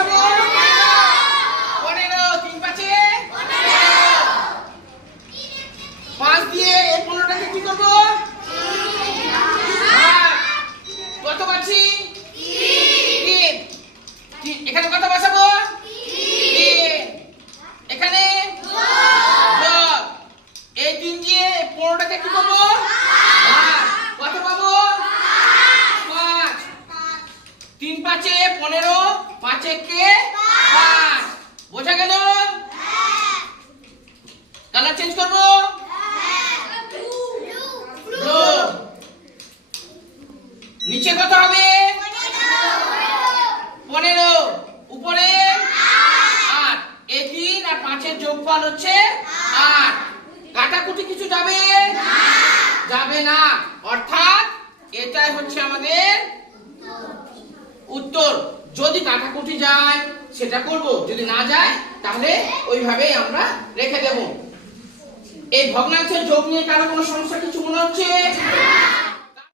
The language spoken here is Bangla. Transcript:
বসাবো? 15 3 5 5 দিয়ে এই 15টাকে কি করব? কত পাচ্ছি? 3। এখানে কত বসাবো? 3। এখানে যোগ। এই 3 দিয়ে 15টাকে কি করব? কত পাবো? 5। 3 5 15 5 কে 5। বোঝা গেল? কালার চেঞ্জ করব? ব্লু। নিচে কত হবে? 15। উপরে 8। এই 3 আর 5 এর যোগফল হচ্ছে 8। কাটাকুটি কিছু যাবে? যাবে না। অর্থাৎ এটাই হচ্ছে আমাদের উত্তর। যদি কাটাকুটি যায় সেটা করব, যদি না যায় তাহলে ওইভাবেই আমরা রেখে দেব। এই ভগ্নাংশের যোগ নিয়ে কারো কোনো সমস্যা কিছু মনে হচ্ছে?